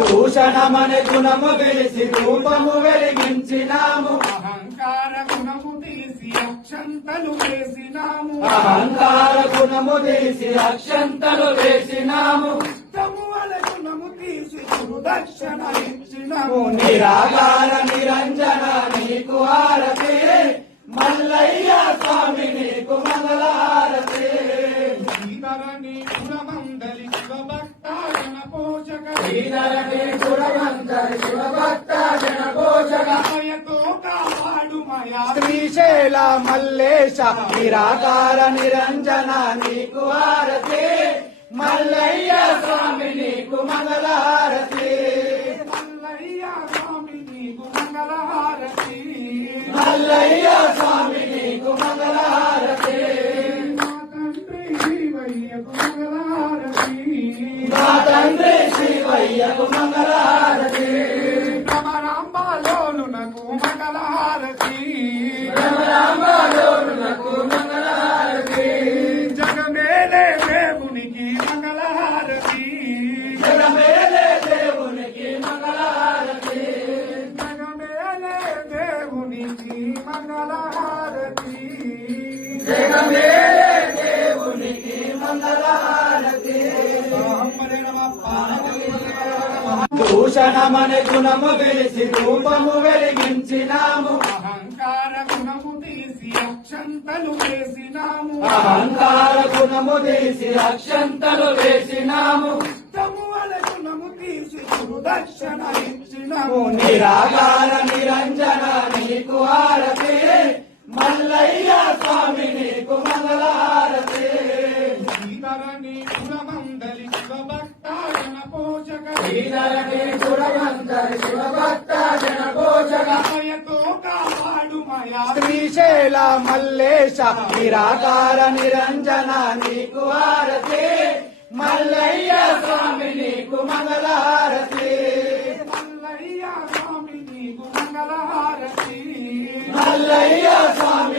దూషణమనే గుణము వేసి రూపము వెలిగించినాము అహంకార గుణము తీసి అక్షంతలు వేసినాము అహంకార గుణము తీసి అక్షంతలు వేసినాము తమువల గుణము తీసి గురుదక్షిణ ఇచ్చినాము నిరాకార నిరంజన నీకు హారతి మల్లయ్య స్వామి నీకు మంగళహారతి శ్రీధరణి గుణమందలి శివభక్త జన పోషక శ్రీధరణి గుణమందలి శివభక్త జన పోషక దయతో కాపాడు మయా శ్రీశైల మల్లేశ నిరాకార నిరంజన నీకు హారతి మల్లయ్య స్వామి నీకు మంగళహారతి మల్లయ్య స్వామి నీకు మంగళహారతి మల్లయ్య స్వామి నీకు మంగళహారతి మా తండ్రి శివయ్యకు మంగళహారతి మా తండ్రి శివయ్యకు మంగళహారతి భ్రమరాంబాలోనునకు మంగళహారతి భ్రమరాంబాలోనునకు మంగళహారతి జగమేలే దేవునికి మంగళహారతి జగమేలే దేవునికి మంగళహారతి జగమేలే దేవునికి మంగళహారతి జగమేలే దేవునికి మంగళహారతి దూషణమనే గుణము వేసి రూపము వెలిగించినాము అహంకార గుణము తీసి అక్షంతలు వేసినాము అహంకార గుణము తీసి అక్షంతలు వేసినాము తమువల గుణము తీసి గురుదక్షిణ ఇచ్చినాము నిరాకార నిరంజన నీకు హారతి మల్లయ్య స్వామి నీకు మంగళహారతి శ్రీధరణి గుణమందలి శివభక్త జన పోషక శ్రీధరణి గుణమందలి శివభక్త జన పోషక దయతో కాపాడు మయా శ్రీశైల మల్లేశ నిరాకార నిరంజన నీకు హారతి మల్లయ్య స్వామి నీకు మంగళహారతి మల్లయ్య స్వామి నీకు మంగళహారతి మల్లయ్య